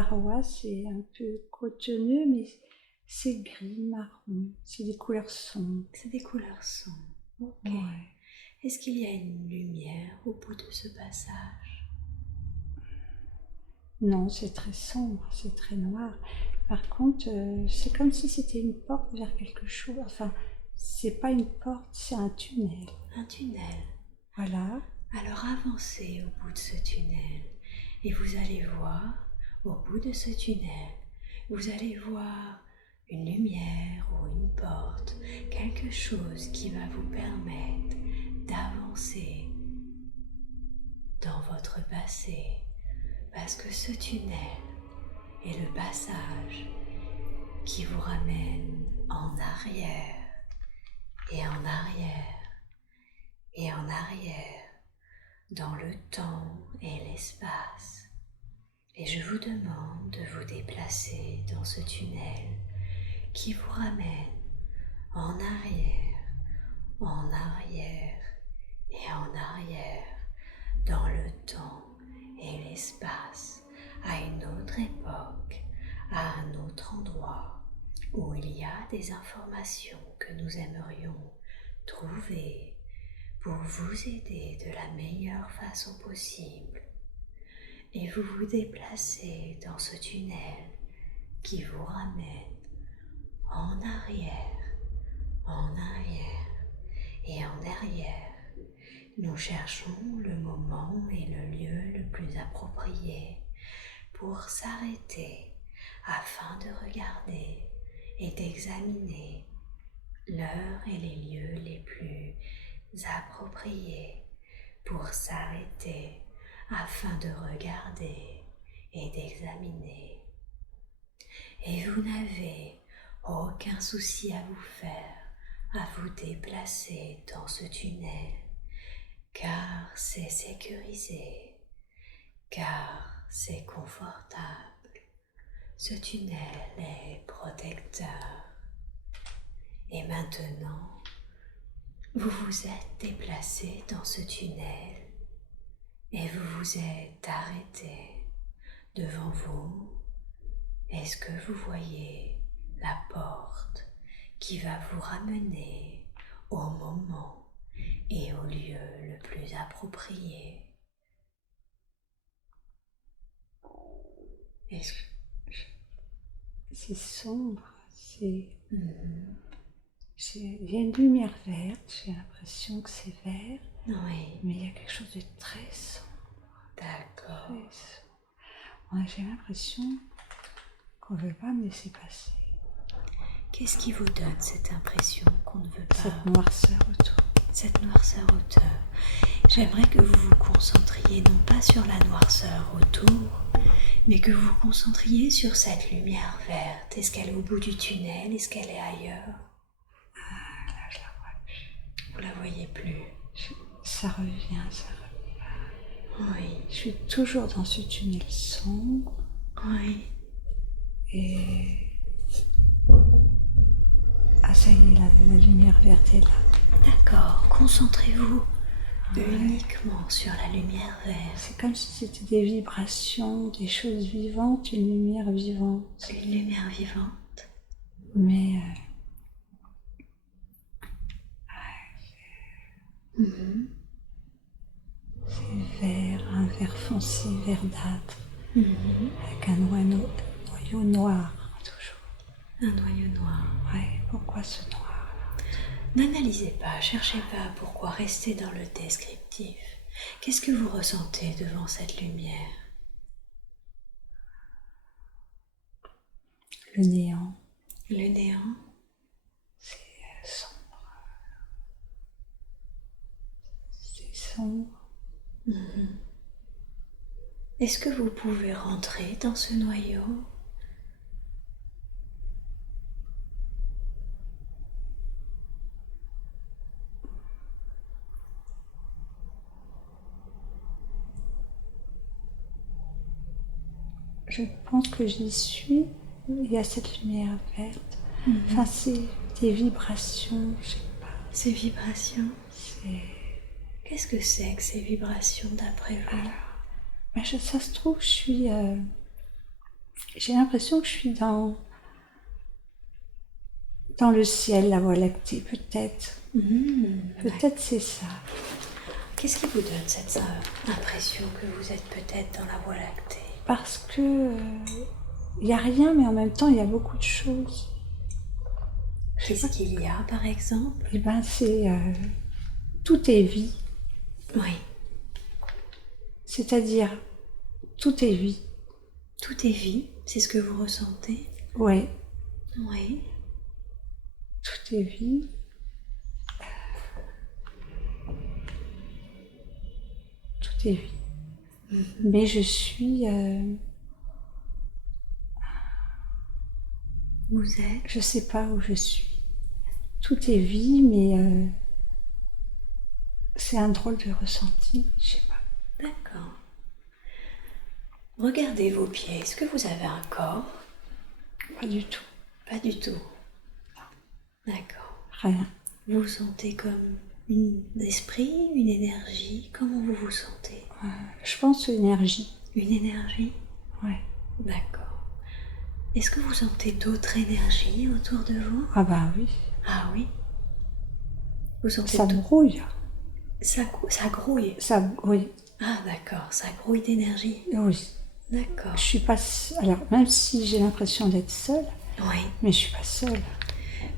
paroisse est un peu cotonneux, mais c'est gris, marron, c'est des couleurs sombres. C'est des couleurs sombres. Ok. Ouais. Est-ce qu'il y a une lumière au bout de ce passage? Non, c'est très sombre, c'est très noir. Par contre, c'est comme si c'était une porte vers quelque chose. Enfin, c'est pas une porte, c'est un tunnel. Un tunnel. Voilà. Alors avancez au bout de ce tunnel et vous allez voir, au bout de ce tunnel, vous allez voir une lumière ou une porte, quelque chose qui va vous permettre d'avancer dans votre passé, parce que ce tunnel est le passage qui vous ramène en arrière et en arrière et en arrière dans le temps et l'espace. Et je vous demande de vous déplacer dans ce tunnel qui vous ramène en arrière et en arrière dans le temps et l'espace, à une autre époque, à un autre endroit où il y a des informations que nous aimerions trouver pour vous aider de la meilleure façon possible. Et vous vous déplacez dans ce tunnel qui vous ramène en arrière et en arrière. Nous cherchons le moment et le lieu le plus approprié pour s'arrêter afin de regarder et d'examiner l'heure et les lieux les plus appropriés pour s'arrêter afin de regarder et d'examiner. Et vous n'avez aucun souci à vous faire, à vous déplacer dans ce tunnel, car c'est sécurisé, car c'est confortable. Ce tunnel est protecteur. Et maintenant, vous vous êtes déplacé dans ce tunnel et vous vous êtes arrêté devant vous. Est-ce que vous voyez la porte qui va vous ramener au moment et au lieu le plus approprié? Est-ce que... C'est sombre, c'est... Mhm. Il y a une lumière verte, j'ai l'impression que c'est vert, Oui, mais il y a quelque chose de très sombre. d'accord. Très sombre. Ouais, j'ai l'impression qu'on ne veut pas me laisser passer. Qu'est-ce qui vous donne cette impression qu'on ne veut pas? Cette noirceur autour. Cette noirceur autour. J'aimerais que vous vous concentriez non pas sur la noirceur autour, mais que vous vous concentriez sur cette lumière verte. Est-ce qu'elle est au bout du tunnel? Est-ce qu'elle est ailleurs? Ah, là, je la vois plus. Vous la voyez plus? Ça revient, ça revient. Oui, Je suis toujours dans ce tunnel sombre oui. et... Ah, ça y est, la lumière verte est là. D'accord, concentrez-vous uniquement sur la lumière verte. C'est comme si c'était des vibrations, des choses vivantes, une lumière vivante. Une lumière vivante. Mais Mhm. c'est vert, un vert foncé, verdâtre, Mhm. avec un noyau noir, toujours. Un noyau noir. Ouais, pourquoi ce noir? N'analysez pas, cherchez pas pourquoi, restez dans le descriptif. Qu'est-ce que vous ressentez devant cette lumière? Le néant, Le néant? c'est sombre. C'est sombre. Mhm. Est-ce que vous pouvez rentrer dans ce noyau? Je pense que j'y suis. Il y a cette lumière verte. Mhm. Enfin, c'est des vibrations, je sais pas. Ces vibrations? C'est... Qu'est-ce que c'est que ces vibrations d'après vous? Alors, ça se trouve, je suis J'ai l'impression que je suis dans le ciel, la Voie lactée, peut-être. Peut-être c'est ça. Qu'est-ce qui vous donne cette impression que vous êtes peut-être dans la Voie lactée? Parce que il n'y a rien, mais en même temps, il y a beaucoup de choses. Qu'est-ce qu'il y a, par exemple? Eh ben, tout est vie. Oui. C'est-à-dire, tout est vie. Tout est vie, c'est ce que vous ressentez? Ouais. Oui. Tout est vie. Tout est vie. Mais je suis... Vous êtes? Je sais pas où je suis. Tout est vie, mais c'est un drôle de ressenti. Je sais pas. D'accord. Regardez vos pieds. Est-ce que vous avez un corps? Pas du tout. Pas du tout. D'accord. Rien. Vous vous sentez comme un esprit, une énergie? Comment vous vous sentez? Je pense énergie. Une énergie? Ouais. D'accord. Est-ce que vous sentez d'autres énergies autour de vous? Ah bah oui. Ah oui? Vous sentez Ça brouille. Ça grouille? Oui. Ah d'accord, ça grouille d'énergie. Oui. D'accord. Je suis pas... Alors, même si j'ai l'impression d'être seule, Oui. mais je suis pas seule.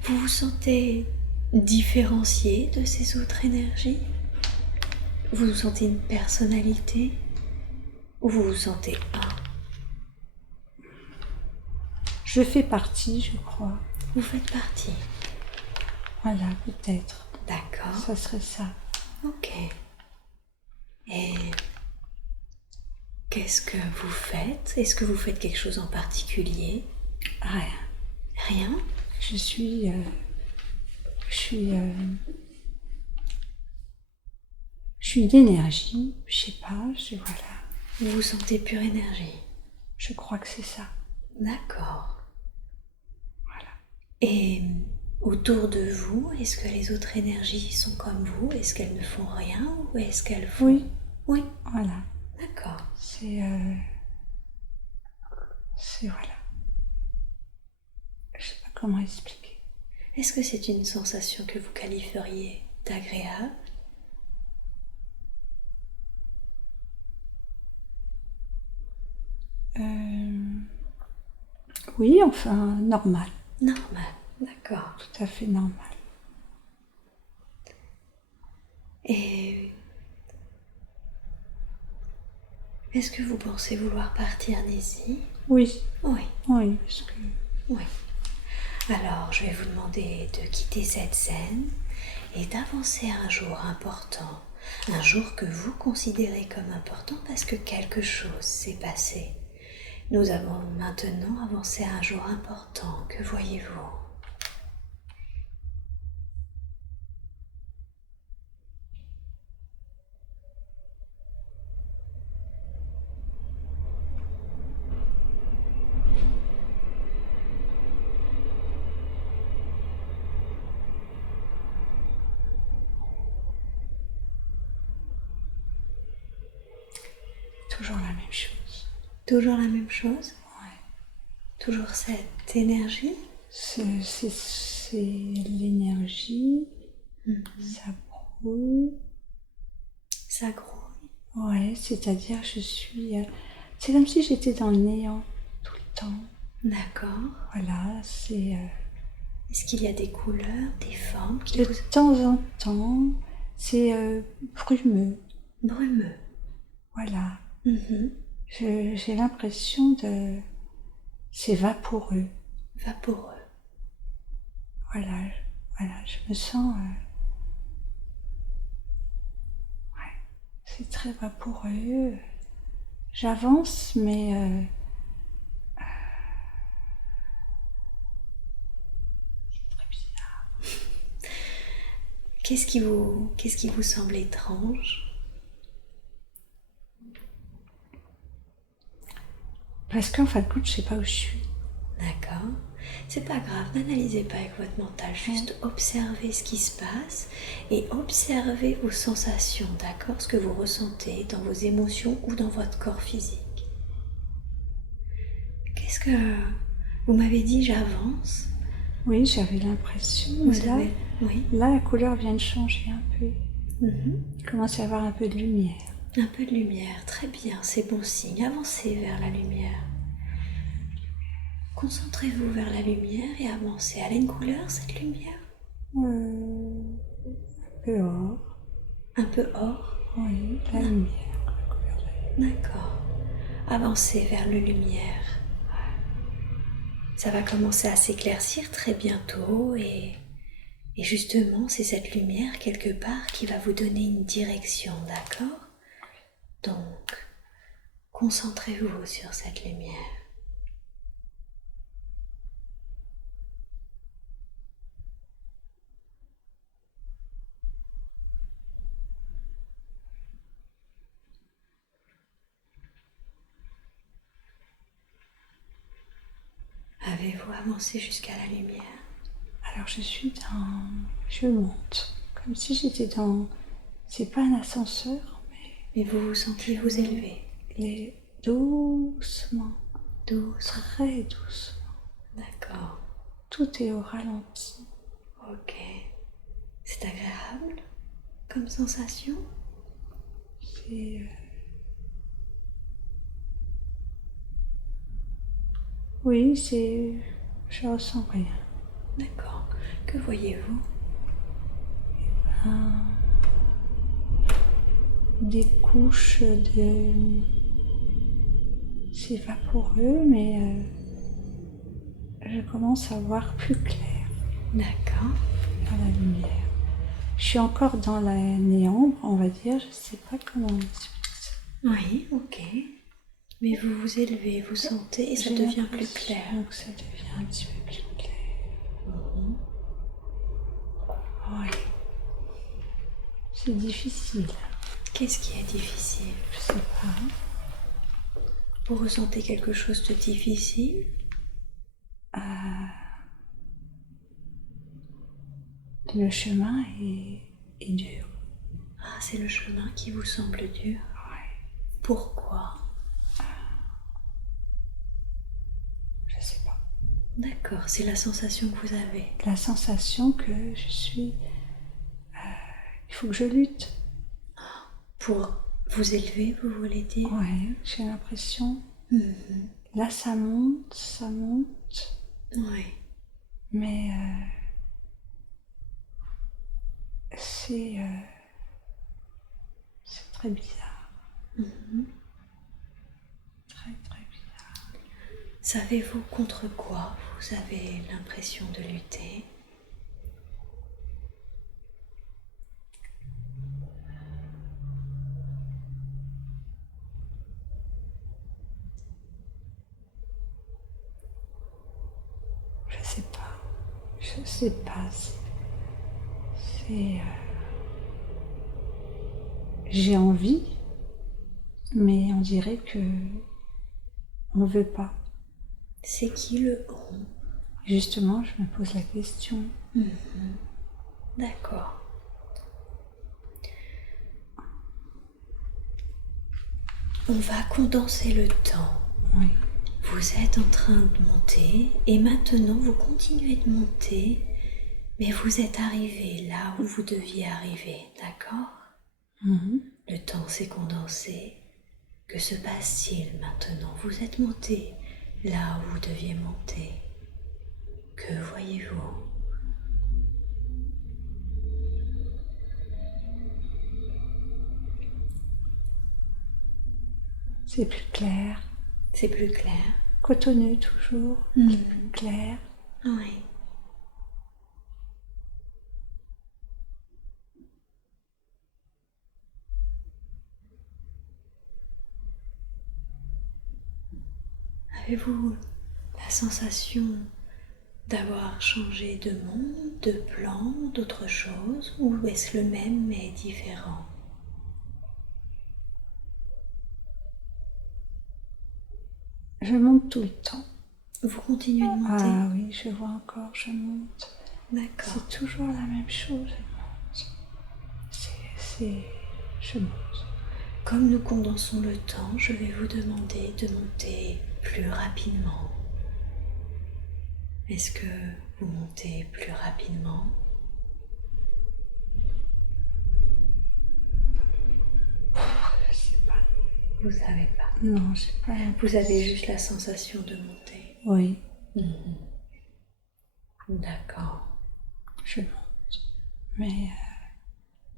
Vous vous sentez différencié de ces autres énergies? Vous vous sentez une personnalité? Ou vous vous sentez un? Je fais partie, je crois. Vous faites partie? Voilà, peut-être. D'accord. Ça serait ça. Ok. Et qu'est-ce que vous faites? Est-ce que vous faites quelque chose en particulier? Rien. Rien? Je suis d'énergie, je sais pas, voilà. Vous vous sentez pure énergie? Je crois que c'est ça. D'accord. Voilà. Et autour de vous, est-ce que les autres énergies sont comme vous? Est-ce qu'elles ne font rien ou est-ce qu'elles font... Oui. Oui. Voilà. D'accord. C'est voilà. Je sais pas comment expliquer. Est-ce que c'est une sensation que vous qualifieriez d'agréable? Oui, enfin, normal. Normal, d'accord. Tout à fait normal. Et est-ce que vous pensez vouloir partir d'ici? Oui. Oui. Oui, parce que... Oui. Alors, je vais vous demander de quitter cette scène et d'avancer à un jour important. Un jour que vous considérez comme important parce que quelque chose s'est passé. Nous avons maintenant avancé à un jour important. Que voyez-vous? Toujours la même chose. Toujours la même chose? Ouais. Toujours cette énergie? C'est l'énergie. Ça brouille. Ça grouille? Ouais, c'est-à-dire je suis... c'est comme si j'étais dans le néant tout le temps. D'accord. Voilà, c'est... Est-ce qu'il y a des couleurs, des formes qui de vous... temps en temps, c'est brumeux. Brumeux. Voilà. Mhm. J'ai l'impression de... C'est vaporeux. Vaporeux. Voilà, je me sens... c'est très vaporeux. J'avance, mais... c'est très bizarre. Qu'est-ce qui vous semble étrange? Parce qu'en fin de compte, je sais pas où je suis. D'accord. C'est pas grave, n'analysez pas avec votre mental, juste observez ce qui se passe et observez vos sensations, d'accord? Ce que vous ressentez dans vos émotions ou dans votre corps physique. Qu'est-ce que... Vous m'avez dit j'avance. Oui, j'avais l'impression. Vous Mais savez... Oui. là, la couleur vient de changer un peu. Il commence à y avoir un peu de lumière. Un peu de lumière, très bien, c'est bon signe. Avancez vers la lumière. Concentrez-vous vers la lumière et avancez. Elle a une couleur, cette lumière? Un peu or. Un peu or? Oui, la lumière. La couleur de la lumière. D'accord. Avancez vers la lumière. Ça va commencer à s'éclaircir très bientôt et justement, c'est cette lumière quelque part qui va vous donner une direction, d'accord? Donc, concentrez-vous sur cette lumière. Avez-vous avancé jusqu'à la lumière? Alors je monte, comme si j'étais dans... C'est pas un ascenseur, mais vous vous sentez vous élever. Doucement. Doucement. Très doucement. D'accord. Tout est au ralenti. Ok. C'est agréable comme sensation? C'est... Oui, c'est... Je ressens rien. D'accord. Que voyez-vous? Des couches de... C'est vaporeux, mais je commence à voir plus clair. D'accord. Dans la lumière. Je suis encore dans la néambre, on va dire. Je sais pas comment on explique. Oui, ok. Mais vous vous élevez, vous sentez et ça devient plus clair. Donc ça devient un petit peu plus clair. Oui. C'est difficile. Qu'est-ce qui est difficile? Je sais pas. Vous ressentez quelque chose de difficile? Le chemin est dur. Ah, c'est le chemin qui vous semble dur? Oui. Pourquoi? Je sais pas. D'accord, c'est la sensation que vous avez. La sensation que je suis... il faut que je lutte. Pour vous élever, vous voulez dire? Oui, j'ai l'impression. Là, ça monte. Oui. Mais c'est très bizarre. Très, très bizarre. Savez-vous contre quoi vous avez l'impression de lutter? Je sais pas. C'est... J'ai envie, mais on dirait que on veut pas. C'est qui le on? Justement, je me pose la question. D'accord. On va condenser le temps. Oui. Vous êtes en train de monter et maintenant vous continuez de monter, mais vous êtes arrivé là où vous deviez arriver, d'accord? Le temps s'est condensé. Que se passe-t-il maintenant? Vous êtes monté là où vous deviez monter. Que voyez-vous? C'est plus clair. C'est plus clair? Cotonneux toujours, plus clair. Oui. Avez-vous la sensation d'avoir changé de monde, de plan, d'autre chose, ou est-ce le même mais différent? Je monte tout le temps. Vous continuez de monter? Ah oui, je vois encore, je monte. D'accord. C'est toujours la même chose, je monte. Je monte. Comme nous condensons le temps, je vais vous demander de monter plus rapidement. Est-ce que vous montez plus rapidement? Je sais pas. Vous savez pas. Non, je sais pas. Vous avez juste la sensation de monter. Oui, D'accord. je monte. Mais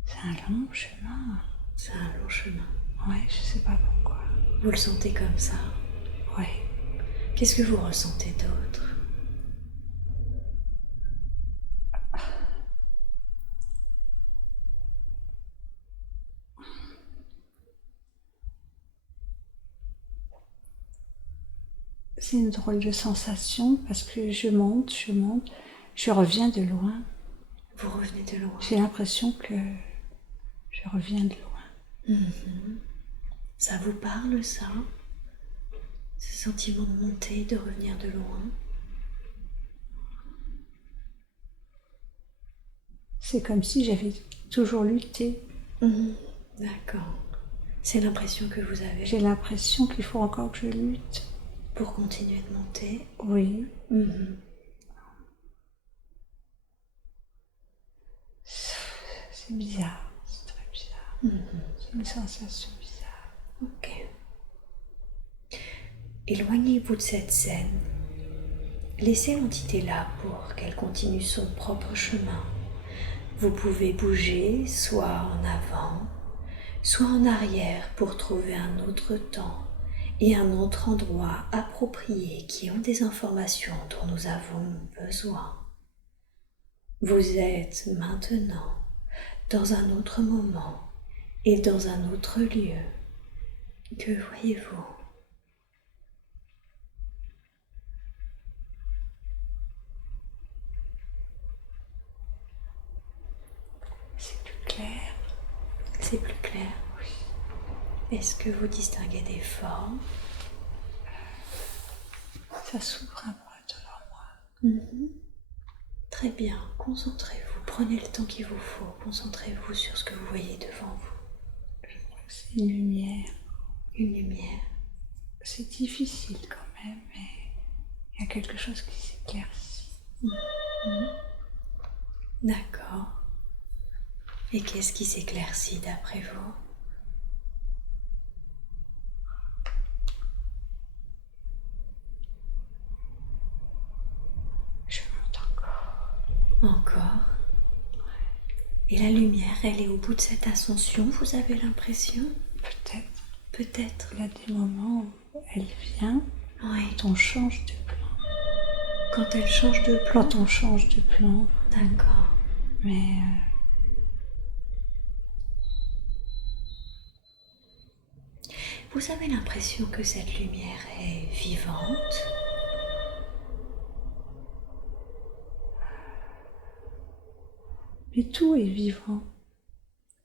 c'est un long chemin. C'est un long chemin. Ouais, je sais pas pourquoi. Vous le sentez comme ça? Ouais. Qu'est-ce que vous ressentez d'autre? C'est une drôle de sensation parce que je monte, je reviens de loin. Vous revenez de loin. J'ai l'impression que je reviens de loin. Ça vous parle, ça? Ce sentiment de monter, de revenir de loin? C'est comme si j'avais toujours lutté. D'accord. C'est l'impression que vous avez J'ai l'impression qu'il faut encore que je lutte. pour continuer de monter? Oui. C'est bizarre, c'est très bizarre. C'est une sensation bizarre. Ok. Éloignez-vous de cette scène. Laissez l'entité là pour qu'elle continue son propre chemin. Vous pouvez bouger soit en avant, soit en arrière pour trouver un autre temps et un autre endroit approprié qui ont des informations dont nous avons besoin. Vous êtes maintenant dans un autre moment et dans un autre lieu. Que voyez-vous? C'est plus clair. C'est plus clair? Oui. Est-ce que vous distinguez des formes? Ça s'ouvre un peu devant moi. Très bien, concentrez-vous, prenez le temps qu'il vous faut, concentrez-vous sur ce que vous voyez devant vous. Je crois que c'est une lumière. Une lumière. C'est difficile quand même, mais il y a quelque chose qui s'éclaircit. D'accord. Et qu'est-ce qui s'éclaircit d'après vous? Je monte encore. Encore? Et la lumière, elle est au bout de cette ascension, vous avez l'impression? Peut-être. Peut-être. Il y a des moments où elle vient Oui. quand on change de plan. Quand elle change de plan? Quand on change de plan. D'accord. Mais vous avez l'impression que cette lumière est vivante? mais tout est vivant.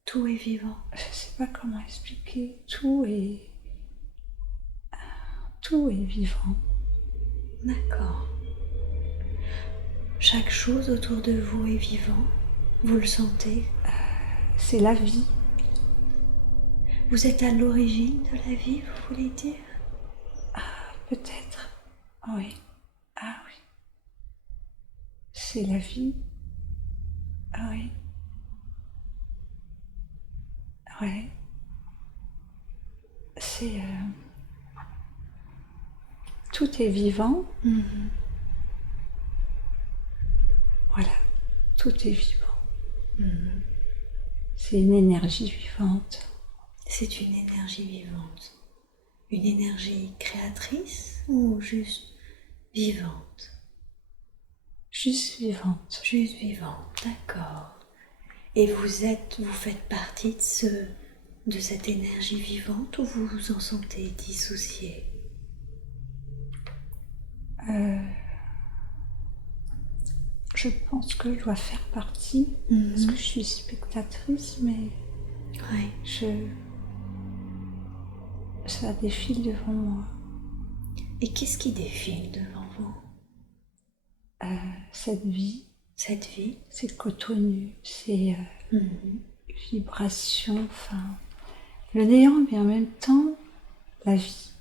Tout est vivant. Je ne sais pas comment expliquer. Tout est vivant. D'accord. Chaque chose autour de vous est vivant. Vous le sentez? C'est la vie. Vous êtes à l'origine de la vie, vous voulez dire? Peut-être. Oui. Ah oui. C'est la vie. Ah oui. Ouais. C'est... Tout est vivant. Voilà. Tout est vivant. C'est une énergie vivante. C'est une énergie vivante. Une énergie créatrice ou juste vivante? Juste vivante. Juste vivante, d'accord. Et vous faites partie de cette énergie vivante ou vous vous en sentez dissocié? Je pense que je dois faire partie, parce que je suis spectatrice, mais Oui. ça défile devant moi. Et qu'est-ce qui défile devant vous? Cette vie, Cette vie? c'est cotonneux, c'est vibration, enfin, le néant, mais en même temps, la vie.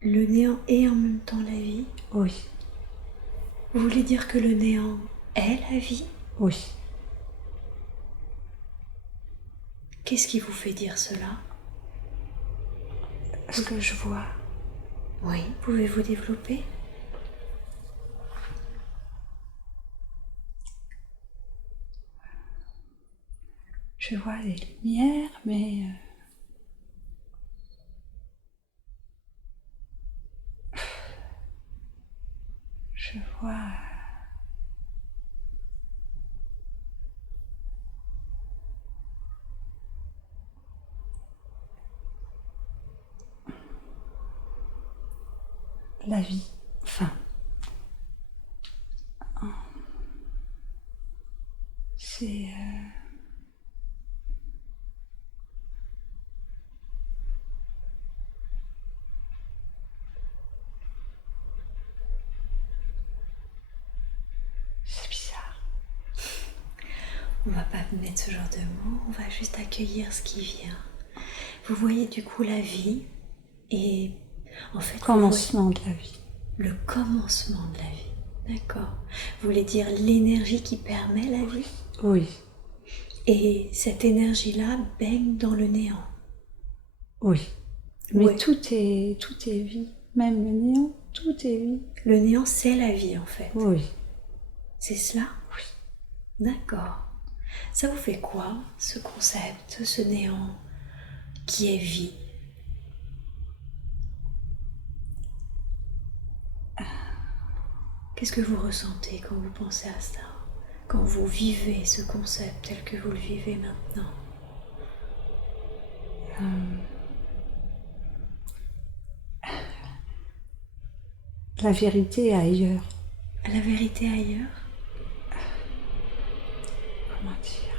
Le néant et en même temps la vie? Oui. Vous voulez dire que le néant est la vie? Oui. Qu'est-ce qui vous fait dire cela? Ce que je vois. Oui, pouvez-vous développer? Je vois des lumières, mais je vois la vie. Enfin, c'est bizarre. On va pas mettre ce genre de mots, on va juste accueillir ce qui vient. Vous voyez du coup la vie et en fait Commencement de la vie. Le commencement de la vie, d'accord. Vous voulez dire l'énergie qui permet la vie? Oui. Et cette énergie-là baigne dans le néant. Oui. Mais Ouais. tout est vie. Même le néant, tout est vie. Le néant, c'est la vie en fait. Oui. C'est cela? Oui. D'accord. Ça vous fait quoi, ce concept, ce néant qui est vie? Qu'est-ce que vous ressentez quand vous pensez à ça? Quand vous vivez ce concept tel que vous le vivez maintenant? La vérité est ailleurs. La vérité ailleurs? Comment dire?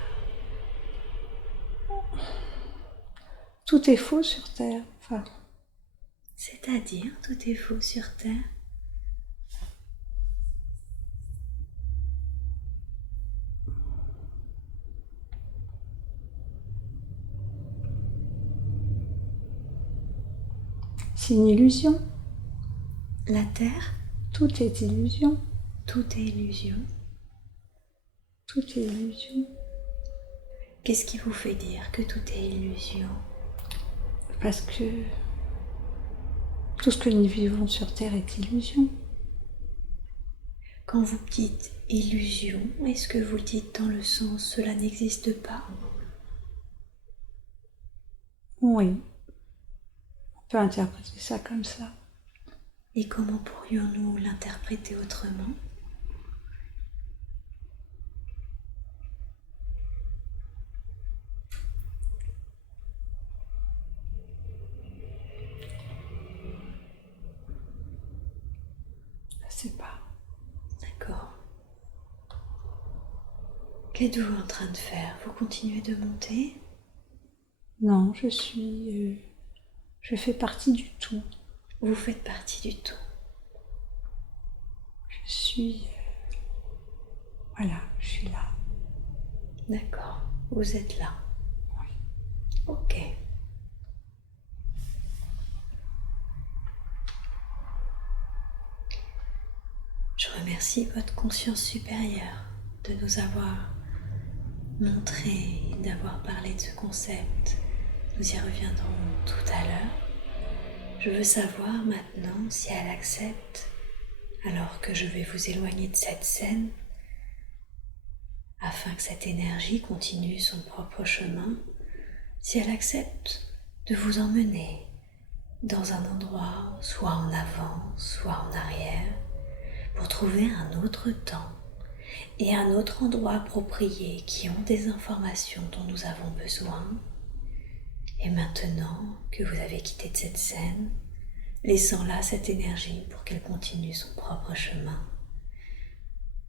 Tout est faux sur Terre. Enfin, C'est-à-dire, tout est faux sur Terre? c'est une illusion. La Terre? Tout est illusion. Tout est illusion. Tout est illusion. Qu'est-ce qui vous fait dire que tout est illusion? Parce que tout ce que nous vivons sur Terre est illusion. Quand vous dites illusion, est-ce que vous le dites dans le sens cela n'existe pas? Oui. On peut interpréter ça comme ça. Et comment pourrions-nous l'interpréter autrement? Je sais pas. D'accord. Qu'êtes-vous en train de faire? Vous continuez de monter? Non, je fais partie du tout. Vous faites partie du tout. Je suis, voilà, je suis là. D'accord. Vous êtes là. Oui. Ok. Je remercie votre conscience supérieure de nous avoir montré, d'avoir parlé de ce concept. Nous y reviendrons tout à l'heure. Je veux savoir maintenant si elle accepte, alors que je vais vous éloigner de cette scène, afin que cette énergie continue son propre chemin, si elle accepte de vous emmener dans un endroit, soit en avant, soit en arrière, pour trouver un autre temps et un autre endroit approprié qui ont des informations dont nous avons besoin. Et maintenant que vous avez quitté cette scène, laissant là cette énergie pour qu'elle continue son propre chemin,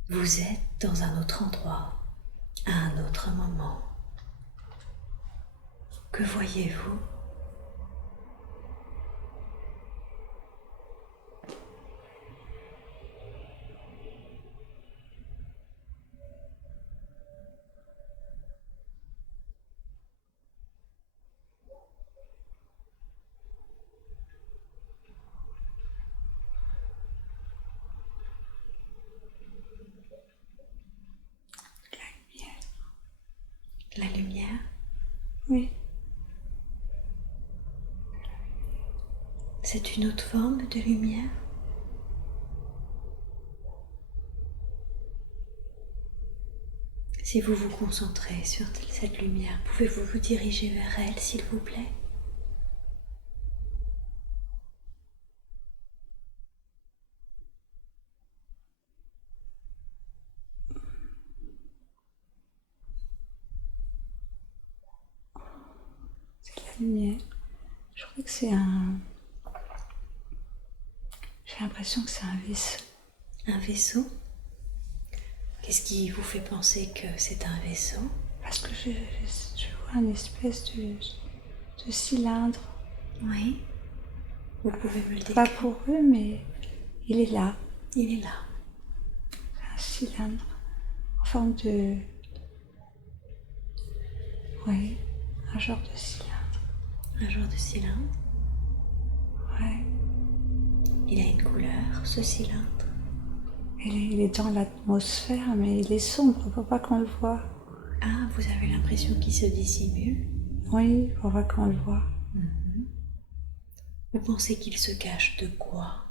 vous êtes dans un autre endroit, à un autre moment. Que voyez-vous? C'est une autre forme de lumière? Si vous vous concentrez sur cette lumière, pouvez-vous vous diriger vers elle, s'il vous plaît? C'est de la lumière. Je crois que c'est un... J'ai l'impression que c'est un vaisseau. Un vaisseau? Qu'est-ce qui vous fait penser que c'est un vaisseau? Parce que je vois une espèce de cylindre. Oui. Vous pouvez me le décrire? Pas pour eux, mais il est là. Il est là. Un cylindre en forme de... Oui, un genre de cylindre. Un genre de cylindre? Ouais. Il a une couleur, ce cylindre? Il est dans l'atmosphère, mais il est sombre pour pas qu'on le voit. Ah, vous avez l'impression qu'il se dissimule? Oui, pour pas qu'on le voit. Vous pensez qu'il se cache de quoi?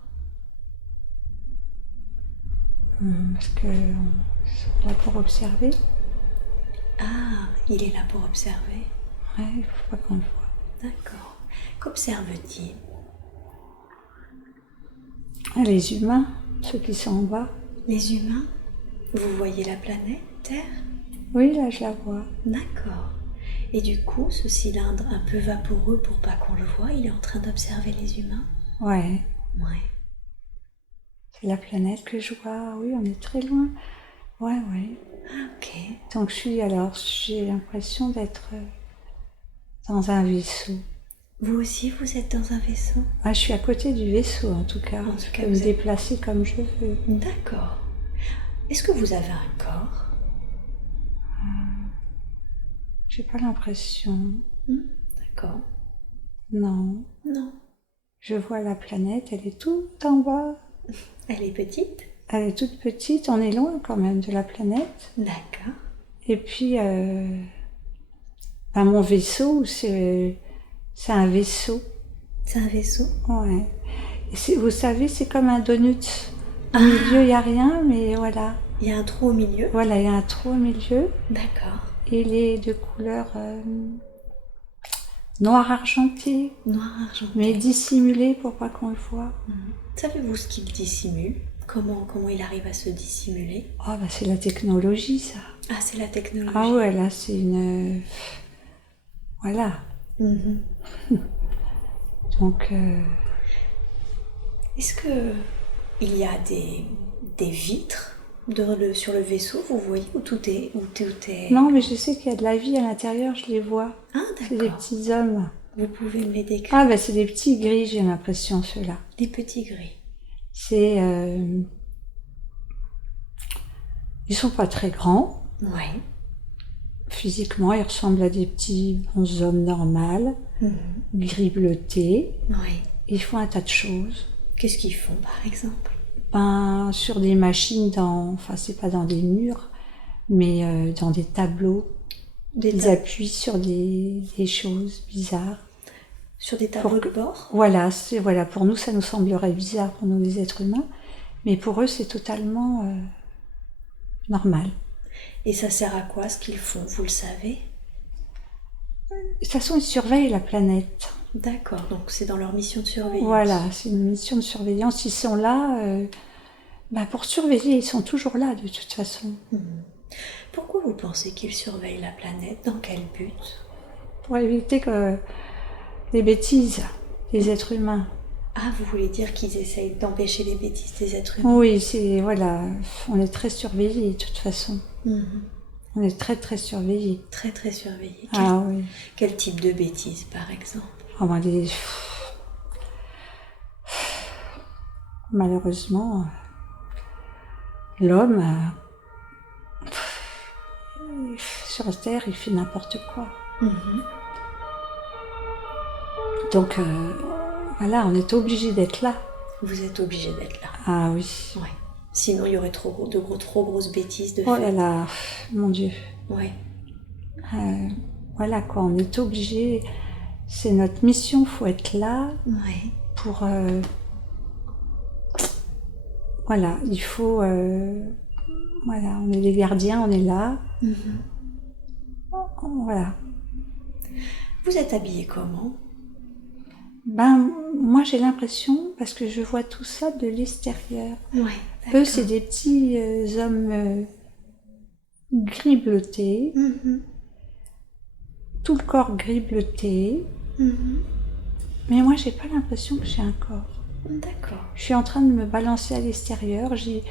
Parce que on est là pour observer. Ah, il est là pour observer. Ouais, il faut pas qu'on le voit. D'accord. Qu'observe-t-il? Ah, les humains, ceux qui sont en bas. Les humains? Vous voyez la planète Terre? Oui, là, je la vois. D'accord. Et du coup, ce cylindre un peu vaporeux pour pas qu'on le voie, il est en train d'observer les humains? Ouais, Ouais. c'est la planète que je vois. Oui, on est très loin. Ouais, ouais. Ah, ok. Donc j'ai l'impression d'être dans un vaisseau. Vous aussi, vous êtes dans un vaisseau? Ah, je suis à côté du vaisseau, en tout cas. En tout Je cas, peux me déplacer comme je veux. D'accord. Est-ce que vous avez un corps? J'ai pas l'impression. D'accord. Non. Non. Je vois la planète, elle est tout en bas. Elle est petite? Elle est toute petite, on est loin quand même de la planète. D'accord. Et puis, mon vaisseau, c'est un vaisseau. C'est un vaisseau? Ouais. Et vous savez, c'est comme un donut. Au milieu, il n'y a rien, mais voilà. Il y a un trou au milieu? Voilà, il y a un trou au milieu. D'accord. Il est de couleur noir argenté, Noir argenté. mais dissimulé pour pas qu'on le voit. Savez-vous ce qu'il dissimule? Comment il arrive à se dissimuler? Oh, bah c'est la technologie, ça. Ah, c'est la technologie. Ah ouais, là, c'est une... Voilà. Donc... Est-ce que il y a des vitres sur le vaisseau, vous voyez, où tout est... Non, mais je sais qu'il y a de la vie à l'intérieur, je les vois. Ah, C'est des d'accord. petits hommes. Vous pouvez me les décrire? Ah, bah c'est des petits gris, j'ai l'impression, ceux-là. Des petits gris. C'est... Ils sont pas très grands. Ouais. Physiquement, ils ressemblent à des petits bonshommes normaux, gris bleutés. Ouais. Ils font un tas de choses. Qu'est-ce qu'ils font, par exemple? Ben, sur des machines, enfin, c'est pas dans des murs, mais dans des tableaux. Ils appuient sur des choses bizarres. Sur des tableaux de bord? Voilà, voilà, pour nous, ça nous semblerait bizarre, pour nous, les êtres humains. Mais pour eux, c'est totalement normal. Et ça sert à quoi, ce qu'ils font, vous le savez? De toute façon, ils surveillent la planète. D'accord, donc c'est dans leur mission de surveillance. Voilà, c'est une mission de surveillance. Ils sont là pour surveiller, ils sont toujours là de toute façon. Pourquoi vous pensez qu'ils surveillent la planète? Dans quel but? Pour éviter que des bêtises des êtres humains. Ah, vous voulez dire qu'ils essayent d'empêcher les bêtises des êtres humains? Oui, voilà, on est très surveillés de toute façon. On est très très surveillés. Très très surveillés. Oui. Quel type de bêtises, par exemple? Malheureusement, l'homme, sur la Terre, il fait n'importe quoi. Donc, voilà, on est obligé d'être là. Vous êtes obligé d'être là. Ah oui. Ouais. Sinon, il y aurait trop grosses bêtises de fait. Oh là là, mon Dieu. Ouais. Voilà quoi, on est obligé. C'est notre mission, faut être là. Ouais. pour... voilà, il faut... voilà, on est les gardiens, on est là. Voilà. Vous êtes habillée comment? Ben, moi j'ai l'impression, parce que je vois tout ça de l'extérieur. Ouais, Eux, c'est des petits hommes gris bleutés, tout le corps gris bleuté. Mais moi, j'ai pas l'impression que j'ai un corps. D'accord. Je suis en train de me balancer à l'extérieur, je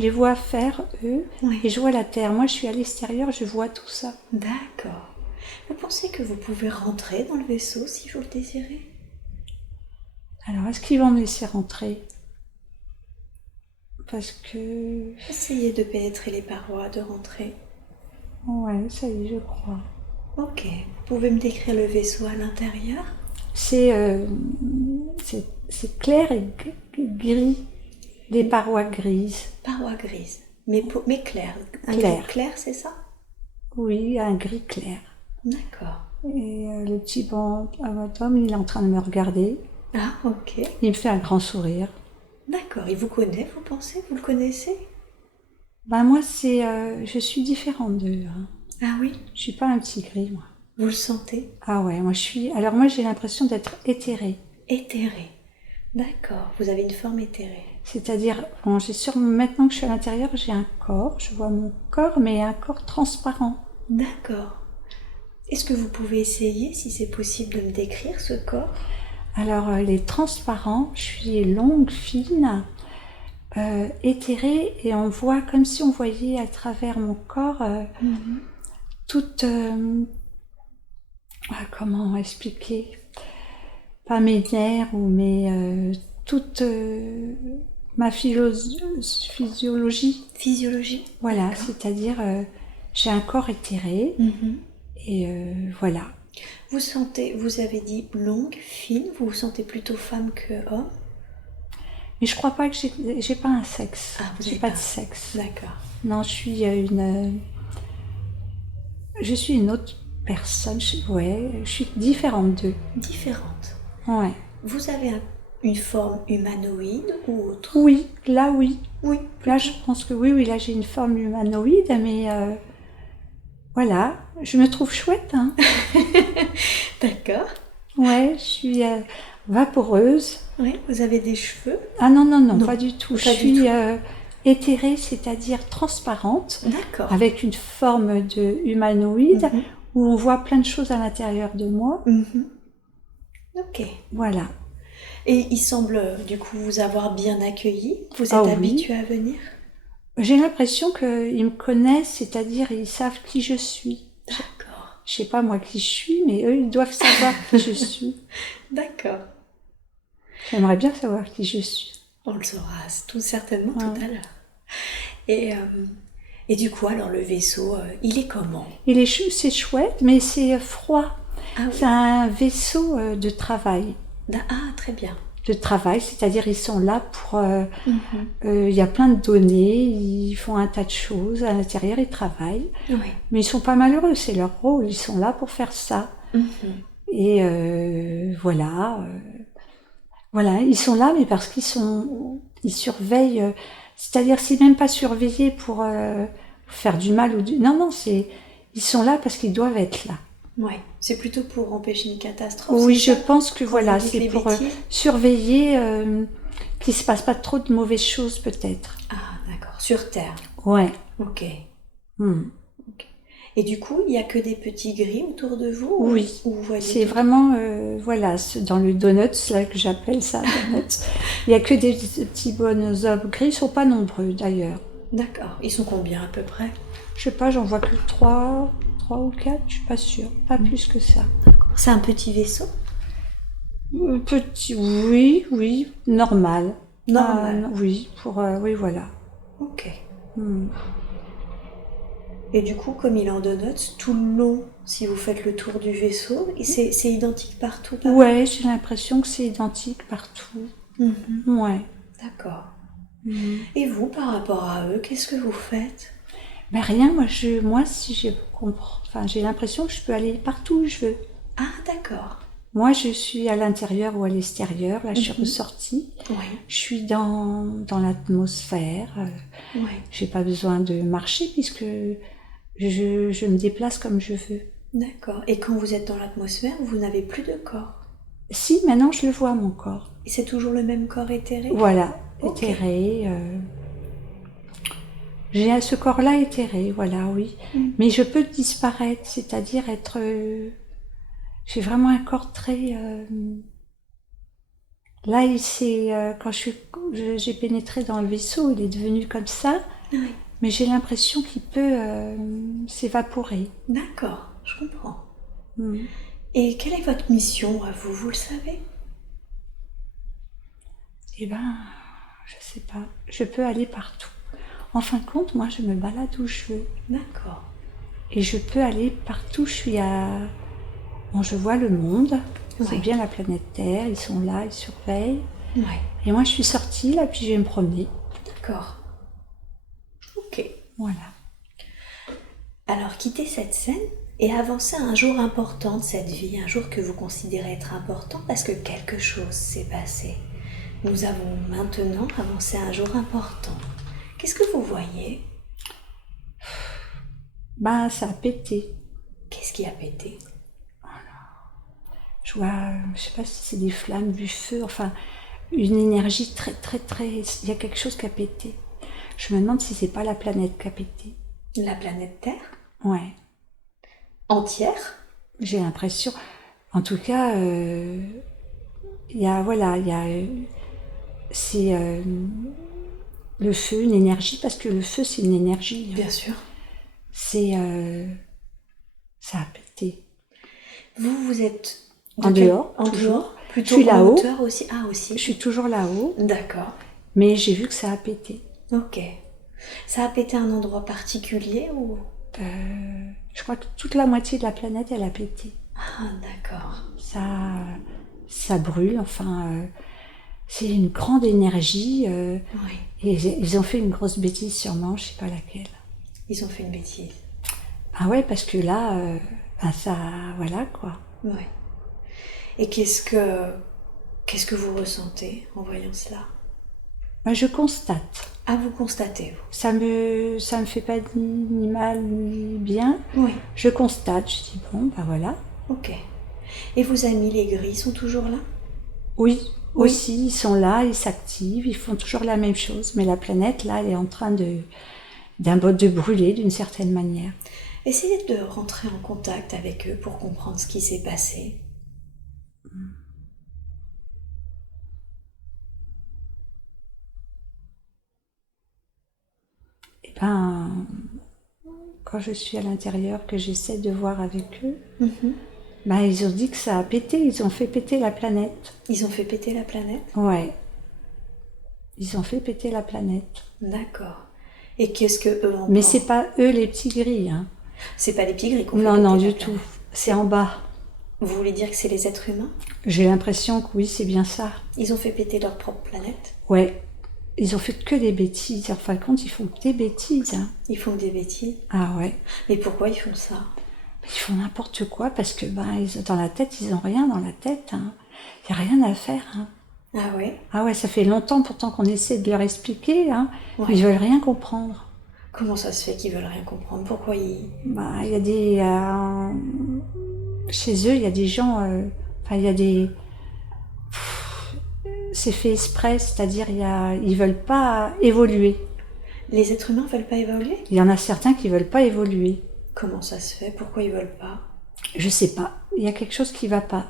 les vois faire, eux, et je vois la terre. Moi, je suis à l'extérieur, je vois tout ça. D'accord. Vous pensez que vous pouvez rentrer dans le vaisseau si vous le désirez? Alors, est-ce qu'ils vont me laisser rentrer? Parce que... Essayez de pénétrer les parois, de rentrer. Ouais, ça y est, je crois. Ok. Vous pouvez me décrire le vaisseau à l'intérieur? C'est clair et gris. Des parois grises. Parois grises. Mais claires. Un Clair. gris clair, c'est ça? Oui, un gris clair. D'accord. Et le petit bon homme, il est en train de me regarder. Ah, ok. Il me fait un grand sourire. D'accord. Il vous connaît, vous pensez? Vous le connaissez? Ben moi, je suis différente d'eux. Hein. Ah oui? Je suis pas un petit gris, moi. Vous le sentez? Ah ouais, alors moi, j'ai l'impression d'être éthérée. Éthéré. D'accord. Vous avez une forme éthérée. C'est-à-dire, bon, maintenant que je suis à l'intérieur, j'ai un corps. Je vois mon corps, mais un corps transparent. D'accord. Est-ce que vous pouvez essayer, si c'est possible, de me décrire ce corps? Alors, les transparents, je suis longue, fine, éthérée, et on voit comme si on voyait à travers mon corps toute... comment expliquer? Pas mes nerfs, mais toute ma physiologie. Physiologie. Voilà, c'est-à-dire j'ai un corps éthéré, et voilà. Vous avez dit longue, fine, vous vous sentez plutôt femme que homme? Mais je crois pas que j'ai pas un sexe. Ah, vous j'ai avez pas pas. de sexe. D'accord. Non, je suis une autre personne. Je suis différente d'eux. Différente. Ouais. Vous avez une forme humanoïde ou autre? Oui, là oui. Oui. Là, je pense que oui, là j'ai une forme humanoïde, mais voilà, je me trouve chouette. Hein. D'accord. Ouais, je suis vaporeuse. Oui, vous avez des cheveux? Ah non, pas du tout. Je suis tout. éthérée, c'est-à-dire transparente, D'accord. avec une forme de humanoïde, où on voit plein de choses à l'intérieur de moi. Ok. Voilà. Et il semble du coup vous avoir bien accueilli. Vous êtes habitué à venir? J'ai l'impression qu'ils me connaissent, c'est-à-dire ils savent qui je suis. D'accord. Je sais pas moi qui je suis, mais eux ils doivent savoir qui je suis. D'accord. J'aimerais bien savoir qui je suis. On le saura tout certainement tout à l'heure. Et du coup alors le vaisseau, il est comment? C'est chouette, mais c'est froid. Ah oui. C'est un vaisseau de travail. Ah, très bien. De travail, c'est-à-dire ils sont là pour... il y a plein de données, ils font un tas de choses, à l'intérieur ils travaillent, mais ils sont pas malheureux, c'est leur rôle, ils sont là pour faire ça. Et voilà, ils sont là, mais parce ils surveillent, c'est-à-dire c'est même pas surveillé pour faire du mal non, ils sont là parce qu'ils doivent être là. Ouais, c'est plutôt pour empêcher une catastrophe. Oui, je pense que voilà, c'est pour surveiller qu'il ne se passe pas trop de mauvaises choses peut-être. Ah, d'accord. Sur Terre. Ouais. Ok. Et du coup, il n'y a que des petits gris autour de vous? Oui. C'est vraiment, dans le donuts, là que j'appelle ça, donuts. Il n'y a que des petits bonhommes gris, ils ne sont pas nombreux d'ailleurs. D'accord. Ils sont combien à peu près? Je sais pas, j'en vois que 3 ou 4, je suis pas sûre. Pas plus que ça. C'est un petit vaisseau? Petit, oui, normal. Normal. Oui, oui, voilà. Ok. Et du coup, comme il est en donuts, tout le long, si vous faites le tour du vaisseau, c'est identique partout? Ouais, j'ai l'impression que c'est identique partout. Ouais. D'accord. Et vous, par rapport à eux, qu'est-ce que vous faites? Ben rien, moi si je comprends, j'ai l'impression que je peux aller partout où je veux. Ah, d'accord. Moi, je suis à l'intérieur ou à l'extérieur. Là, je suis ressortie. Oui. Je suis dans l'atmosphère. Oui. J'ai pas besoin de marcher puisque je me déplace comme je veux. D'accord. Et quand vous êtes dans l'atmosphère, vous n'avez plus de corps? Si, maintenant, je le vois, mon corps. Et c'est toujours le même corps éthéré? Voilà, Okay. éthéré. J'ai ce corps-là éthéré, voilà, oui. Mais je peux disparaître, c'est-à-dire être... j'ai vraiment un corps très... Là, quand j'ai pénétré dans le vaisseau, il est devenu comme ça, Oui. mais j'ai l'impression qu'il peut s'évaporer. D'accord, je comprends. Et quelle est votre mission à vous? Vous le savez? Eh ben, je sais pas. Je peux aller partout. En fin de compte, moi, je me balade où je veux. D'accord. Et je peux aller partout. Je suis à... Bon, je vois le monde. C'est Ouais. bien la planète Terre. Ils sont là, ils surveillent. Ouais. Et moi, je suis sortie, là, puis je vais me promener. D'accord. Ok. Voilà. Alors, quittez cette scène et avancez à un jour important de cette vie, un jour que vous considérez être important parce que quelque chose s'est passé. Nous avons maintenant avancé à un jour important. Qu'est-ce que vous voyez? Ben, ça a pété. Qu'est-ce qui a pété? Je vois, je sais pas si c'est des flammes, du feu, enfin, une énergie très, très, très... Il y a quelque chose qui a pété. Je me demande si c'est pas la planète qui a pété. La planète Terre? Ouais. Entière? J'ai l'impression. En tout cas, il y a, voilà, il y a... c'est le feu, une énergie, parce que le feu, c'est une énergie. Bien sûr. C'est... ça a pété. Vous êtes... En dehors, en toujours. dehors, plutôt Je suis en là-haut. hauteur aussi. Ah, aussi. Je suis toujours là-haut, D'accord. mais j'ai vu que ça a pété. Ok. Ça a pété à un endroit particulier ou... Je crois que toute la moitié de la planète, elle a pété. Ah, d'accord. Ça brûle, enfin... c'est une grande énergie. Oui. Et ils ont fait une grosse bêtise sûrement, je sais pas laquelle. Ils ont fait une bêtise. Ah ouais, parce que là, ça... Voilà, quoi. Oui. Et qu'est-ce que vous ressentez en voyant cela? Je constate. Ah, vous constatez, vous? Ça me fait pas ni mal ni bien. Oui. Je constate, je dis bon, ben voilà. Ok. Et vos amis, les gris, sont toujours là? Oui, aussi, ils sont là, ils s'activent, ils font toujours la même chose. Mais la planète, là, elle est en train de brûler d'une certaine manière. Essayez de rentrer en contact avec eux pour comprendre ce qui s'est passé. Et ben, quand je suis à l'intérieur, que j'essaie de voir avec eux, ben, ils ont dit que ça a pété, ils ont fait péter la planète. Ils ont fait péter la planète? Ouais. Ils ont fait péter la planète. D'accord. Et qu'est-ce que eux en Mais pensent? c'est pas eux les petits gris, hein. C'est pas les petits gris qu'on fait Non, péter non, la du planète. tout. C'est en bas. Vous voulez dire que c'est les êtres humains? J'ai l'impression que oui, c'est bien ça. Ils ont fait péter leur propre planète? Ouais. Ils ont fait que des bêtises. En fin de compte, ils font que des bêtises. Hein. Ils font des bêtises? Ah ouais. Mais pourquoi ils font ça? Ils font n'importe quoi parce que dans la tête, ils ont rien dans la tête. Hein. Il n'y a rien à faire. Hein. Ah ouais? Ah ouais, ça fait longtemps pourtant qu'on essaie de leur expliquer. Hein. Ouais. Ils veulent rien comprendre. Comment ça se fait qu'ils veulent rien comprendre? Pourquoi ils... Il y a des... chez eux, il y a des gens... il y a des... c'est fait exprès, c'est-à-dire ils veulent pas évoluer. Les êtres humains veulent pas évoluer? Il y en a certains qui veulent pas évoluer. Comment ça se fait? Pourquoi ils veulent pas? Je sais pas. Il y a quelque chose qui va pas.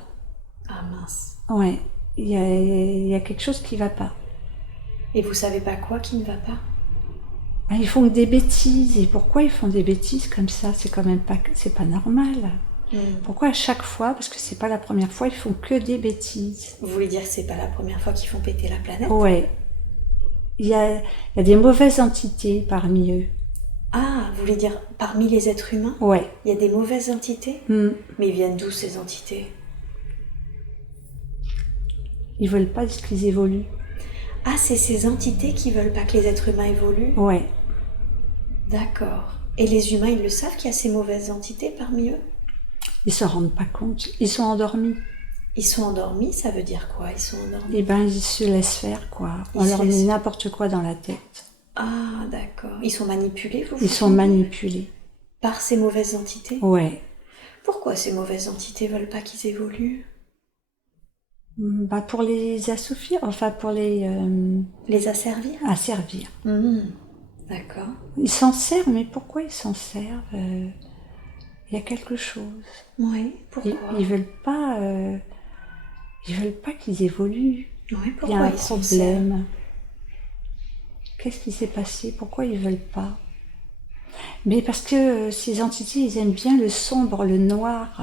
Ah mince. Ouais. Il y a quelque chose qui va pas. Et vous savez pas quoi qui ne va pas? Ils font des bêtises. Et pourquoi ils font des bêtises comme ça? C'est quand même pas... C'est pas normal. Pourquoi à chaque fois? Parce que c'est pas la première fois, ils font que des bêtises. Vous voulez dire que c'est pas la première fois qu'ils font péter la planète? Ouais. Il y a des mauvaises entités parmi eux. Ah, vous voulez dire parmi les êtres humains? Ouais. Il y a des mauvaises entités? Mais ils viennent d'où ces entités? Ils veulent pas qu'ils évoluent. Ah, c'est ces entités qui veulent pas que les êtres humains évoluent? Ouais. D'accord. Et les humains, ils le savent qu'il y a ces mauvaises entités parmi eux? Ils s'en rendent pas compte. Ils sont endormis. Ils sont endormis, ça veut dire quoi? Ils sont endormis? Eh ben, ils se laissent faire, quoi. On leur met n'importe quoi dans la tête. Ah, d'accord. Ils sont manipulés, Ils sont manipulés. Par ces mauvaises entités? Ouais. Pourquoi ces mauvaises entités veulent pas qu'ils évoluent? Bah pour les assouvir, enfin pour les asservir? Asservir. D'accord. Ils s'en servent, mais pourquoi ils s'en servent? Il y a quelque chose. Oui, pourquoi? Ils veulent pas qu'ils évoluent. Oui, pourquoi il y a un problème. Qu'est-ce qui s'est passé? Pourquoi ils veulent pas? Mais parce que ces entités, ils aiment bien le sombre, le noir.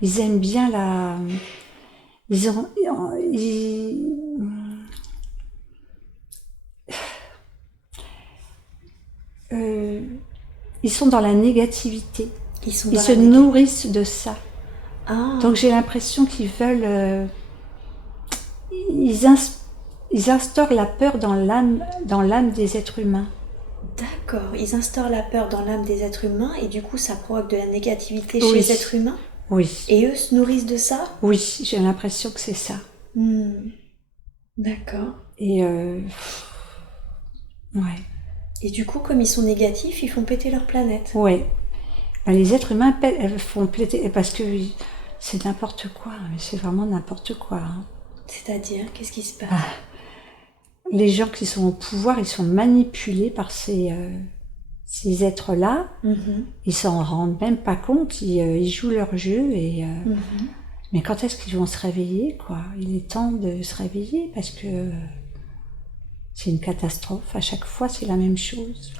Ils aiment bien la... Ils sont dans la négativité. Ils se nourrissent de ça. Ah. Donc j'ai l'impression qu'ils veulent... ils instaurent la peur dans l'âme des êtres humains. D'accord, ils instaurent la peur dans l'âme des êtres humains et du coup ça provoque de la négativité chez les êtres humains? Oui. Et eux se nourrissent de ça? Oui, j'ai l'impression que c'est ça. D'accord. Et ouais. Et du coup, comme ils sont négatifs, ils font péter leur planète? Ouais. Ben, les êtres humains font péter, parce que c'est n'importe quoi, c'est vraiment n'importe quoi. Hein. C'est-à-dire, qu'est-ce qui se passe? Les gens qui sont au pouvoir, ils sont manipulés par ces êtres-là. Ils s'en rendent même pas compte, ils jouent leur jeu. Mais quand est-ce qu'ils vont se réveiller, quoi? Il est temps de se réveiller parce que c'est une catastrophe. À chaque fois, c'est la même chose.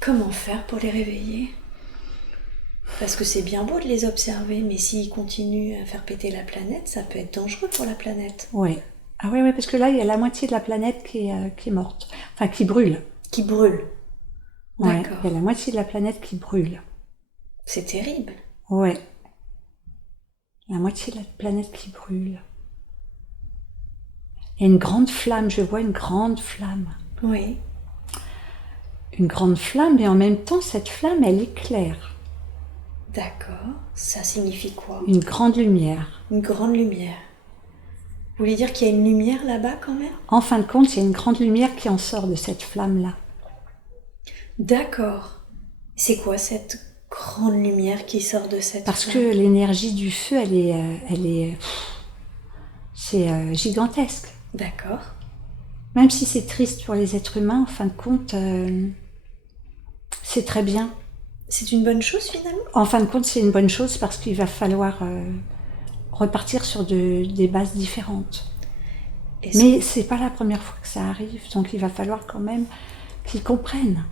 Comment faire pour les réveiller? Parce que c'est bien beau de les observer, mais s'ils continuent à faire péter la planète, ça peut être dangereux pour la planète. Ouais. Ah ouais, parce que là, il y a la moitié de la planète qui est morte. Enfin, qui brûle. Qui brûle. Ouais, il y a la moitié de la planète qui brûle. C'est terrible. Ouais. La moitié de la planète qui brûle. Il y a une grande flamme, je vois une grande flamme. Oui. Une grande flamme, et en même temps, cette flamme, elle éclaire. D'accord. Ça signifie quoi? Une grande lumière. Une grande lumière. Vous voulez dire qu'il y a une lumière là-bas quand même? En fin de compte, il y a une grande lumière qui en sort de cette flamme-là. D'accord. C'est quoi cette grande lumière qui sort de cette flamme? Parce que l'énergie du feu, c'est gigantesque. D'accord. Même si c'est triste pour les êtres humains, en fin de compte, c'est très bien. C'est une bonne chose finalement? En fin de compte, c'est une bonne chose parce qu'il va falloir repartir sur des bases différentes. Mais c'est pas la première fois que ça arrive, donc il va falloir quand même qu'ils comprennent.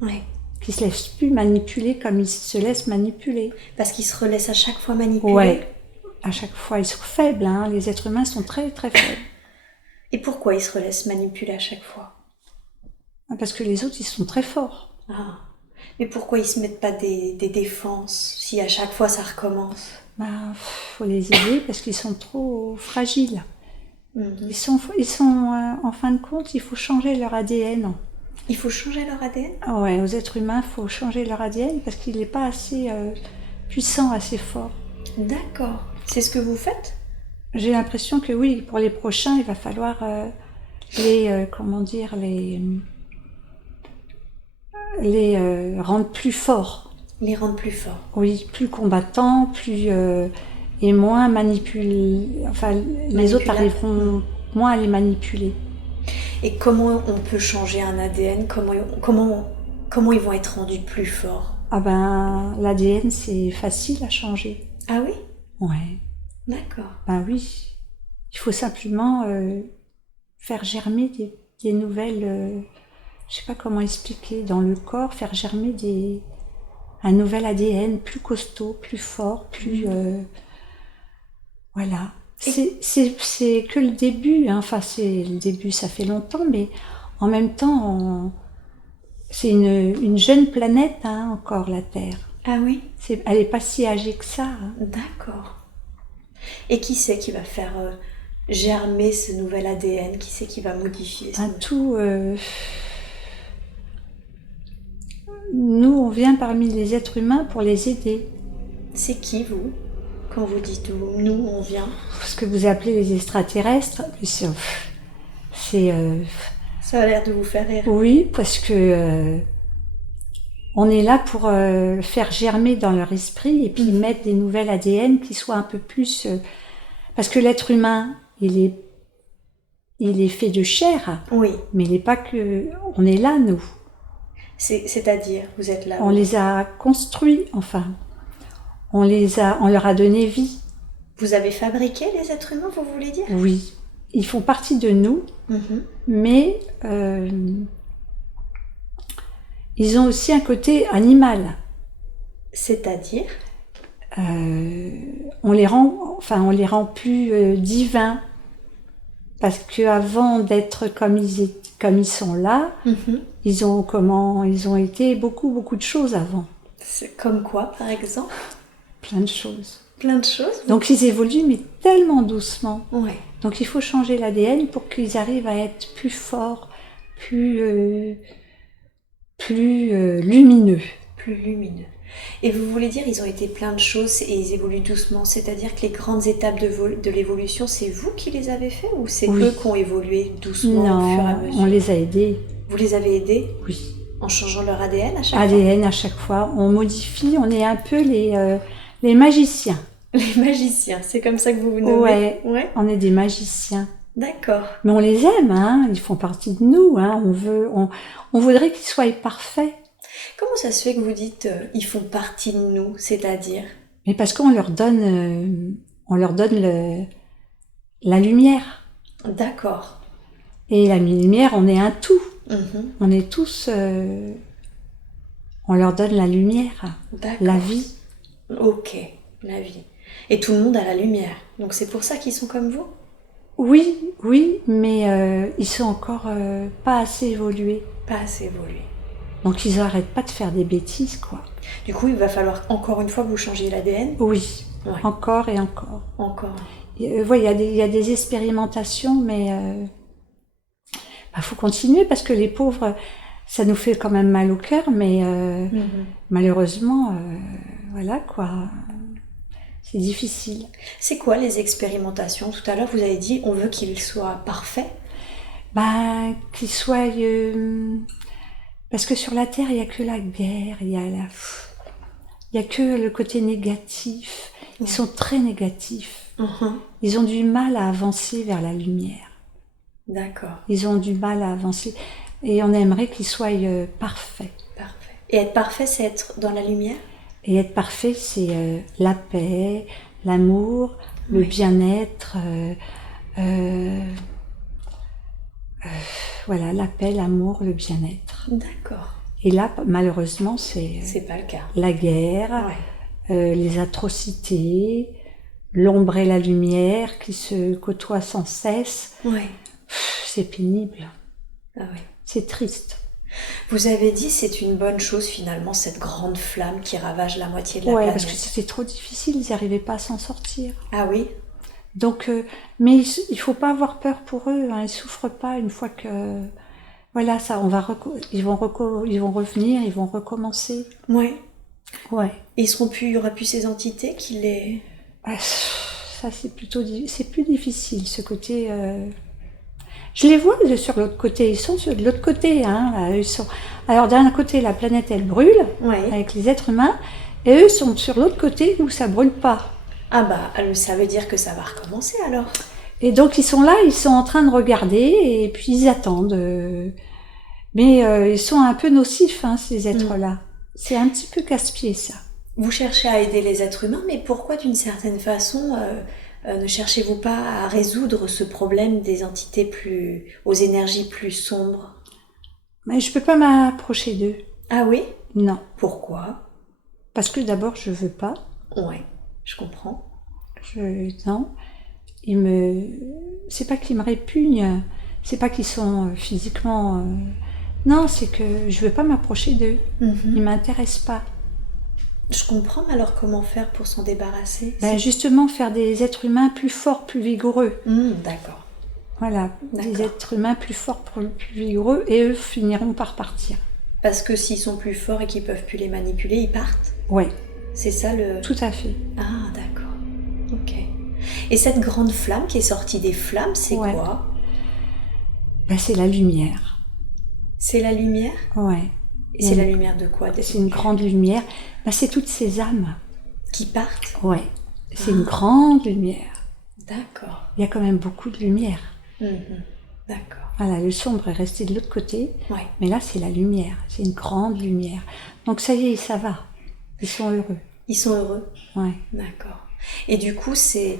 Oui. Qu'ils se laissent plus manipuler comme ils se laissent manipuler. Parce qu'ils se relaissent à chaque fois manipuler? Ouais, à chaque fois. Ils sont faibles, hein. Les êtres humains sont très très faibles. Et pourquoi ils se relaissent manipuler à chaque fois? Parce que les autres, ils sont très forts. Ah. Mais pourquoi ils se mettent pas des défenses si à chaque fois ça recommence? Faut les aider parce qu'ils sont trop fragiles. Ils sont en fin de compte, il faut changer leur ADN. Il faut changer leur ADN? Ouais, aux êtres humains, il faut changer leur ADN parce qu'il n'est pas assez puissant, assez fort. D'accord. C'est ce que vous faites? J'ai l'impression que oui, pour les prochains, il va falloir les rendre plus forts. Les rendre plus forts? Oui, plus combattants, plus et moins manipulés. Enfin, les autres arriveront moins à les manipuler. Et comment on peut changer un ADN? Comment ils vont être rendus plus forts? Ah ben, l'ADN, c'est facile à changer. Ah oui? Ouais. D'accord. Ben oui. Il faut simplement faire germer des nouvelles... je sais pas comment expliquer. Dans le corps, faire germer un nouvel ADN plus costaud, plus fort, plus... voilà. C'est que le début, hein. Enfin c'est le début, ça fait longtemps, mais en même temps, c'est une jeune planète, hein, encore la Terre. Ah oui? Elle n'est pas si âgée que ça. Hein. D'accord. Et qui c'est qui va faire germer ce nouvel ADN? Qui c'est qui va modifier ça? Nous, on vient parmi les êtres humains pour les aider. C'est qui, vous? quand vous dites nous, on vient? Ce que vous appelez les extraterrestres, c'est... Ça a l'air de vous faire rire. Oui, parce que on est là pour faire germer dans leur esprit et puis mettre des nouvelles ADN qui soient un peu plus... parce que l'être humain, il est fait de chair, oui. Mais il n'est pas que... On est là, nous. C'est-à-dire, vous êtes là? On les a construits, enfin. On leur a donné vie. Vous avez fabriqué les êtres humains, vous voulez dire? Oui. Ils font partie de nous, mais ils ont aussi un côté animal. C'est-à-dire? On les rend plus divins. Parce qu'avant d'être comme ils sont là, ils ont été beaucoup de choses avant. C'est comme quoi, par exemple? Plein de choses. Plein de choses? Donc ils évoluent, mais tellement doucement. Ouais. Donc il faut changer l'ADN pour qu'ils arrivent à être plus forts, plus lumineux. Plus lumineux. Et vous voulez dire, ils ont été plein de choses et ils évoluent doucement, c'est-à-dire que les grandes étapes de l'évolution, c'est vous qui les avez fait ou c'est eux qui ont évolué doucement au fur et à mesure? On les a aidés. Vous les avez aidés? Oui. En changeant leur ADN à chaque fois? ADN à chaque fois, on modifie, on est un peu les magiciens. Les magiciens, c'est comme ça que vous vous nommez? Ouais, on est des magiciens. D'accord. Mais on les aime, hein, ils font partie de nous, hein, on voudrait qu'ils soient parfaits. Comment ça se fait que vous dites ils font partie de nous, c'est-à-dire? Mais parce qu'on leur donne, la lumière. D'accord. Et la lumière, on est un tout. On est tous, on leur donne la lumière, la vie. Ok, la vie. Et tout le monde a la lumière. Donc c'est pour ça qu'ils sont comme vous? Oui, mais ils sont encore pas assez évolués. Pas assez évolués. Donc ils n'arrêtent pas de faire des bêtises, quoi. Du coup, il va falloir encore une fois que vous changiez l'ADN? Oui, encore et encore. Encore. Il y a des expérimentations, mais faut continuer parce que les pauvres, ça nous fait quand même mal au cœur, mais malheureusement, voilà quoi, c'est difficile. C'est quoi les expérimentations? Tout à l'heure, vous avez dit, on veut qu'ils soient parfaits. Qu'ils soient... parce que sur la Terre, il n'y a que la guerre, il y a que le côté négatif. Ils sont très négatifs. Ils ont du mal à avancer vers la lumière. D'accord. Ils ont du mal à avancer. Et on aimerait qu'ils soient parfaits. Parfait. Et être parfait, c'est être dans la lumière? Et être parfait, c'est la paix, l'amour, le bien-être. Voilà, la paix, l'amour, le bien-être. D'accord. Et là, malheureusement, c'est pas le cas. La guerre, les atrocités, l'ombre et la lumière qui se côtoient sans cesse. C'est pénible. C'est triste. Vous avez dit c'est une bonne chose finalement, cette grande flamme qui ravage la moitié de la planète. Oui, parce que c'était trop difficile, ils n'arrivaient pas à s'en sortir. Ah oui? Donc, mais il faut pas avoir peur pour eux, hein, ils souffrent pas une fois que... Voilà, ça, ils vont revenir, ils vont recommencer. Ouais. Et il y aura plus ces entités qui les... Ça, c'est plus difficile, ce côté... Je les vois sur l'autre côté, ils sont de l'autre côté, hein, ils sont... Alors d'un côté, la planète, elle brûle, avec les êtres humains, et eux sont sur l'autre côté où ça brûle pas. Ah ça veut dire que ça va recommencer alors. Et donc ils sont là, ils sont en train de regarder, et puis ils attendent. Mais ils sont un peu nocifs, hein, ces êtres-là. C'est un petit peu casse-pied, ça. Vous cherchez à aider les êtres humains, mais pourquoi d'une certaine façon... ne cherchez-vous pas à résoudre ce problème des entités aux énergies plus sombres? Mais je peux pas m'approcher d'eux. Ah oui? Non. Pourquoi? Parce que d'abord, je veux pas. Ouais, je comprends. Non. C'est pas qu'ils me répugnent, c'est pas qu'ils sont physiquement... Non, c'est que je veux pas m'approcher d'eux. Ils m'intéressent pas. Je comprends, mais alors comment faire pour s'en débarrasser? Justement, faire des êtres humains plus forts, plus vigoureux. D'accord. Voilà, des êtres humains plus forts, plus vigoureux, et eux finiront par partir. Parce que s'ils sont plus forts et qu'ils peuvent plus les manipuler, ils partent? Ouais. C'est ça le... Tout à fait. Ah, d'accord. Et cette grande flamme qui est sortie des flammes, c'est quoi? Ben, c'est la lumière. C'est la lumière? Ouais. Et c'est la lumière de quoi? C'est une grande lumière. Ben, c'est toutes ces âmes. Qui partent? Ouais. C'est une grande lumière. D'accord. Il y a quand même beaucoup de lumière. D'accord. Voilà, le sombre est resté de l'autre côté. Ouais. Mais là, c'est la lumière. C'est une grande lumière. Donc ça y est, ça va. Ils sont heureux. Ils sont heureux? Ouais. D'accord. Et du coup, c'est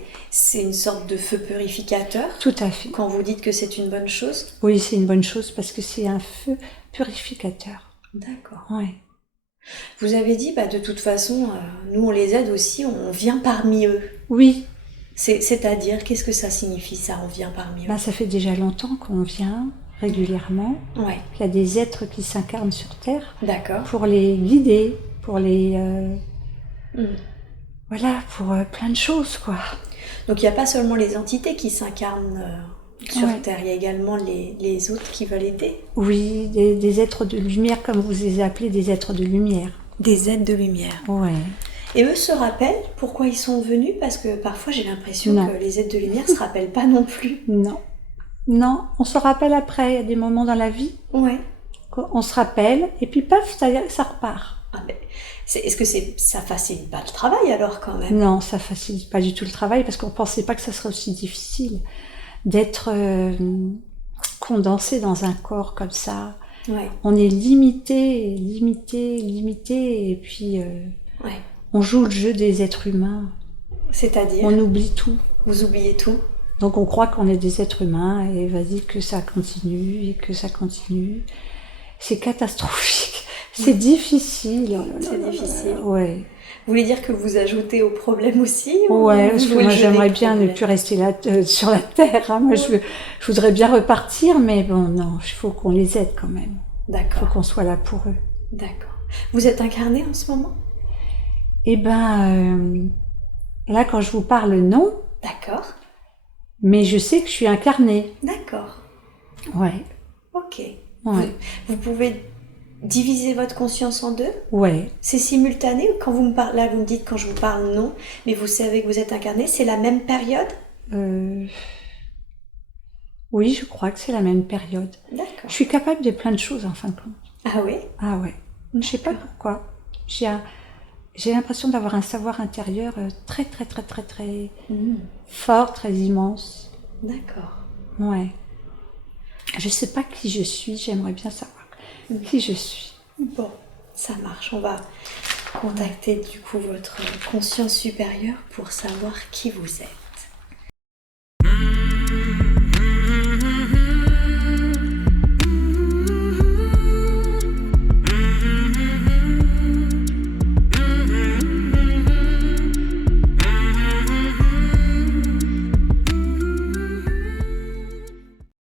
une sorte de feu purificateur? Tout à fait. Quand vous dites que c'est une bonne chose? Oui, c'est une bonne chose parce que c'est un feu purificateur. D'accord. Ouais. Vous avez dit, de toute façon, nous on les aide aussi, on vient parmi eux. Oui. C'est-à-dire, qu'est-ce que ça signifie ça, on vient parmi eux? Ça fait déjà longtemps qu'on vient régulièrement. Ouais. Il y a des êtres qui s'incarnent sur Terre. D'accord. Pour les guider, pour les... Voilà, pour plein de choses, quoi. Donc il n'y a pas seulement les entités qui s'incarnent sur Terre, il y a également les autres qui veulent aider. Oui, des êtres de lumière, comme vous les appelez, des êtres de lumière. Des êtres de lumière. Ouais. Et eux se rappellent pourquoi ils sont venus? Parce que parfois j'ai l'impression que les êtres de lumière ne se rappellent pas non plus. Non. Non, on se rappelle après, il y a des moments dans la vie. Ouais. On se rappelle, et puis paf, ça repart. Ah ben, est-ce que ça facilite pas le travail alors quand même? Non, ça facilite pas du tout le travail parce qu'on pensait pas que ça serait aussi difficile d'être condensé dans un corps comme ça. Ouais. On est limité, et puis on joue le jeu des êtres humains. C'est-à-dire? On oublie tout. Vous oubliez tout? Donc on croit qu'on est des êtres humains et vas-y que ça continue et que ça continue. C'est catastrophique. C'est difficile. C'est difficile. Ouais. Vous voulez dire que vous ajoutez au problème aussi? Ouais, parce que moi j'aimerais bien ne plus rester là sur la Terre. Hein. Moi je voudrais bien repartir, mais bon, non, il faut qu'on les aide quand même. D'accord. Il faut qu'on soit là pour eux. D'accord. Vous êtes incarné en ce moment? Eh ben, là quand je vous parle, non. D'accord. Mais je sais que je suis incarnée. D'accord. Ouais. Ok. Ouais. Vous pouvez diviser votre conscience en deux? Ouais. C'est simultané? Quand vous me parlez, là vous me dites quand je vous parle non, mais vous savez que vous êtes incarné, c'est la même période? Oui, je crois que c'est la même période. D'accord. Je suis capable de plein de choses en fin de compte. Ah oui? Ah ouais. Je sais pas pourquoi. J'ai l'impression d'avoir un savoir intérieur très fort, très immense. D'accord. Ouais. Je sais pas qui je suis, j'aimerais bien savoir qui je suis. Bon, ça marche. On va contacter du coup votre conscience supérieure pour savoir qui vous êtes.